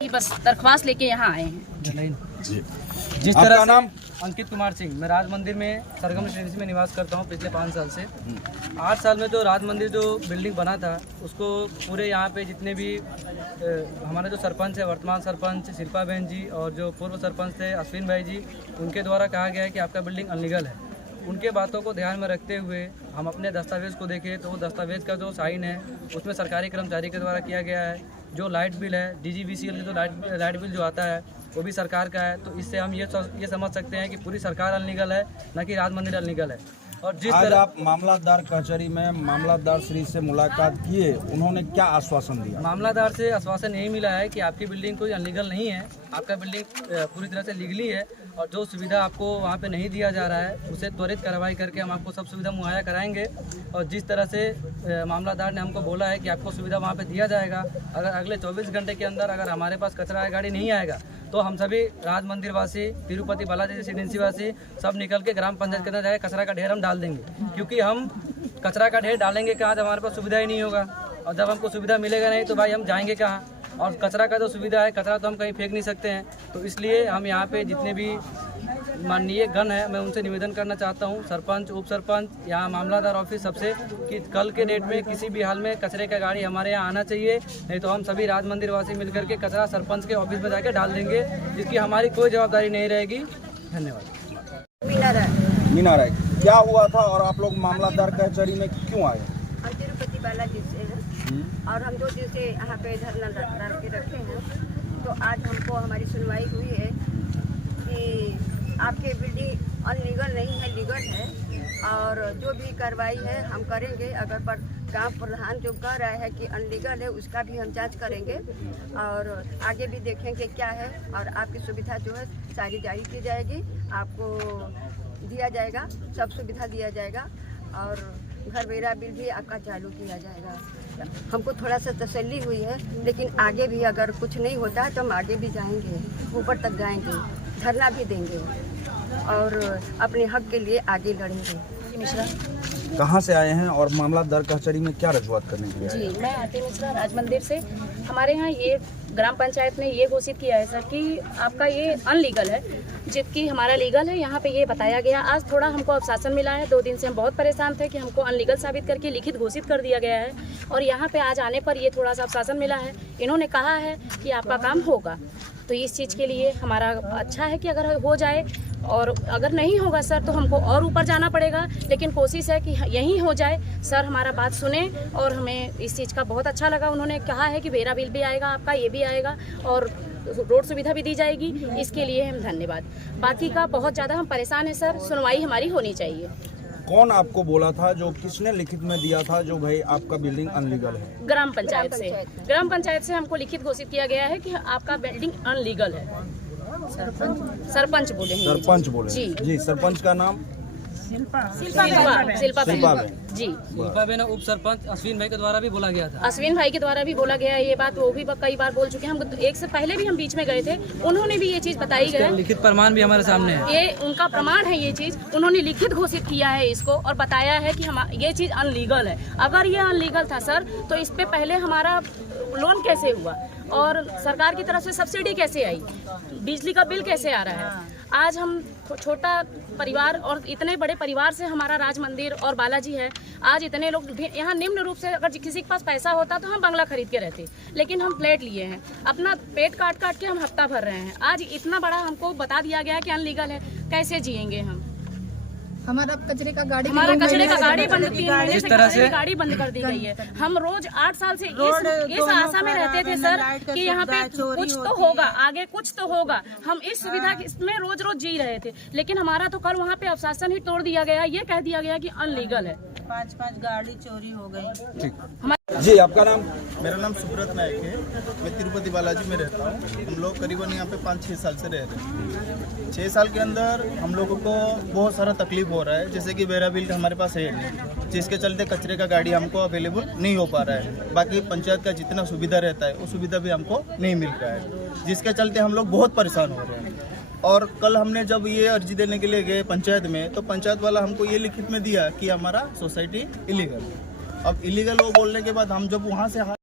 बस दरख्वास्त लेके यहाँ आए हैं। जिस तरह नाम अंकित कुमार सिंह, मैं राज मंदिर में सरगम रेसिडेंसी में निवास करता हूँ पिछले 5 साल से। 8 साल में जो राज मंदिर जो बिल्डिंग बना था उसको पूरे यहाँ पे जितने भी हमारे जो सरपंच है, वर्तमान सरपंच शिल्पा बहन जी और जो पूर्व सरपंच थे अश्विन भाई जी, उनके द्वारा कहा गया है कि आपका बिल्डिंग अनलीगल है। उनके बातों को ध्यान में रखते हुए हम अपने दस्तावेज़ को देखें तो वो दस्तावेज़ का जो साइन है उसमें सरकारी कर्मचारी के द्वारा किया गया है। जो लाइट बिल है DGVCL जो लाइट बिल जो आता है वो भी सरकार का है। तो इससे हम ये समझ सकते हैं कि पूरी सरकार अनलीगल है, न कि राज मंदिर अनलीगल है। और जिस आज तरह आप मामलादार कचहरी में मामलादार श्री से मुलाकात किए, उन्होंने क्या आश्वासन दिया? मामलादार से आश्वासन यही मिला है कि आपकी बिल्डिंग कोई अनलीगल नहीं है, आपका बिल्डिंग पूरी तरह से लीगली है और जो सुविधा आपको वहाँ पे नहीं दिया जा रहा है उसे त्वरित कार्रवाई करके हम आपको सब सुविधा मुहैया कराएंगे। और जिस तरह से मामलादार ने हमको बोला है कि आपको सुविधा वहाँ पे दिया जाएगा, अगर अगले 24 घंटे के अंदर अगर हमारे पास कचरा गाड़ी नहीं आएगा तो हम सभी राज मंदिर वासी, तिरुपति बालाजी रेसिडेंसी वासी सब निकल के ग्राम पंचायत के अंदर जाके कचरा का ढेर हम डाल देंगे। क्योंकि हम कचरा का ढेर डालेंगे कहाँ जब हमारे पास सुविधा ही नहीं होगा, और जब हमको सुविधा मिलेगा नहीं तो भाई हम जाएंगे कहाँ। और कचरा का जो सुविधा है, कचरा तो हम कहीं फेंक नहीं सकते हैं। तो इसलिए हम यहाँ पे जितने भी माननीय गण है मैं उनसे निवेदन करना चाहता हूँ, सरपंच, उप सरपंच, यहाँ मामलादार ऑफिस सबसे, कि कल के डेट में किसी भी हाल में कचरे का गाड़ी हमारे यहाँ आना चाहिए, नहीं तो हम सभी राज मंदिर वासी मिलकर के कचरा सरपंच के ऑफिस में जाके डाल देंगे, जिसकी हमारी कोई जवाबदारी नहीं रहेगी। धन्यवाद। मीना राय, क्या हुआ था और आप लोग मामलादार कचहरी में क्यों आए? हम तिरुपति बालाजी से हैं और हम 2 दिन से यहाँ पे धरना डाल के रखे हैं। तो आज हमको हमारी सुनवाई हुई है कि आपके बिल्डिंग अनलीगल नहीं है, लीगल है, और जो भी कार्रवाई है हम करेंगे। अगर पर गांव प्रधान जो कह रहा है कि अनलीगल है उसका भी हम जांच करेंगे और आगे भी देखेंगे क्या है। और आपकी सुविधा जो है सारी जारी की जाएगी, आपको दिया जाएगा, सब सुविधा दिया जाएगा और घर मेरा बिल भी आपका चालू किया जाएगा। हमको थोड़ा सा तसल्ली हुई है, लेकिन आगे भी अगर कुछ नहीं होता है तो हम आगे भी जाएंगे, ऊपर तक जाएंगे, धरना भी देंगे और अपने हक के लिए आगे लड़ेंगे। मिश्रा कहाँ से आए हैं और मामलादार कचहरी में क्या रजूआत करने के लिए? जी, मैं आरती मिश्रा राज मंदिर से। हमारे यहाँ ये ग्राम पंचायत ने ये घोषित किया है सर कि आपका ये अनलीगल है, जबकि हमारा लीगल है। यहाँ पे ये बताया गया, आज थोड़ा हमको अवशासन मिला है। 2 दिन से हम बहुत परेशान थे कि हमको अनलीगल साबित करके लिखित घोषित कर दिया गया है और यहाँ पे आज आने पर ये थोड़ा सा अवशासन मिला है। इन्होंने कहा है कि आपका काम होगा, तो इस चीज़ के लिए हमारा अच्छा है कि अगर हो जाए, और अगर नहीं होगा सर तो हमको और ऊपर जाना पड़ेगा। लेकिन कोशिश है कि यहीं हो जाए। सर हमारा बात सुने और हमें इस चीज़ का बहुत अच्छा लगा। उन्होंने कहा है कि मेरा बिल भी आएगा, आपका ये भी आएगा और रोड सुविधा भी दी जाएगी। इसके लिए हम धन्यवाद। बाकी का बहुत ज़्यादा हम परेशान हैं सर, सुनवाई हमारी होनी चाहिए। कौन आपको बोला था, जो किसने लिखित में दिया था जो भाई आपका बिल्डिंग अनलीगल है? ग्राम पंचायत से। ग्राम पंचायत से हमको लिखित घोषित किया गया है कि आपका बिल्डिंग अनलीगल है। सरपंच बोले हैं। सरपंच बोले जी। सरपंच का नाम? शिल्पा शिल्पा बहन जी। शिल्पा बहन उप सरपंच अश्विन भाई के द्वारा भी बोला गया था। अश्विन भाई के द्वारा भी बोला गया है ये बात, वो भी कई बार बोल चुके हैं। हम एक से पहले भी हम बीच में गए थे, उन्होंने भी ये चीज बताई गई। लिखित प्रमाण भी हमारे सामने है, ये उनका प्रमाण है। ये चीज उन्होंने लिखित घोषित किया है इसको और बताया है कि हम ये चीज अनलीगल है। अगर ये अनलीगल था सर तो इस पे पहले हमारा लोन कैसे हुआ और सरकार की तरफ से सब्सिडी कैसे आई, बिजली का बिल कैसे आ रहा है। आज हम छोटा परिवार और इतने बड़े परिवार से हमारा राज मंदिर और बालाजी है। आज इतने लोग यहाँ निम्न रूप से, अगर किसी के पास पैसा होता तो हम बंगला खरीद के रहते, लेकिन हम फ्लैट लिए हैं। अपना पेट काट काट के हम हफ्ता भर रहे हैं। आज इतना बड़ा हमको बता दिया गया है कि अनलीगल है, कैसे जिएंगे हम। हमारा कचरे का गाड़ी हमारा कचरे का गाड़ी बंद जिस तरह से गाड़ी बंद कर दी गई है। हम रोज 8 साल से इस आशा में रहते थे सर कि यहाँ पे कुछ तो होगा, आगे कुछ तो होगा। हम इस सुविधा में रोज रोज जी रहे थे, लेकिन हमारा तो कल वहाँ पे अवशासन ही तोड़ दिया गया। ये कह दिया गया कि अनलीगल है। 5 गाड़ी चोरी हो गई। जी, आपका नाम? मेरा नाम सुब्रत नायक है, मैं तिरुपति बालाजी में रहता हूँ। हम लोग करीबन यहाँ पे 5-6 साल से रह रहे हैं। 6 साल के अंदर हम लोगों को बहुत सारा तकलीफ हो रहा है, जैसे कि मेरा बिल हमारे पास है नहीं, जिसके चलते कचरे का गाड़ी हमको अवेलेबल नहीं हो पा रहा है। बाकी पंचायत का जितना सुविधा रहता है वो सुविधा भी हमको नहीं मिल रहा है, जिसके चलते हम लोग बहुत परेशान हो रहे हैं। और कल हमने जब ये अर्जी देने के लिए गए पंचायत में, तो पंचायत वाला हमको ये लिखित में दिया कि हमारा सोसाइटी इलीगल है। अब इलीगल वो बोलने के बाद हम जब वहाँ से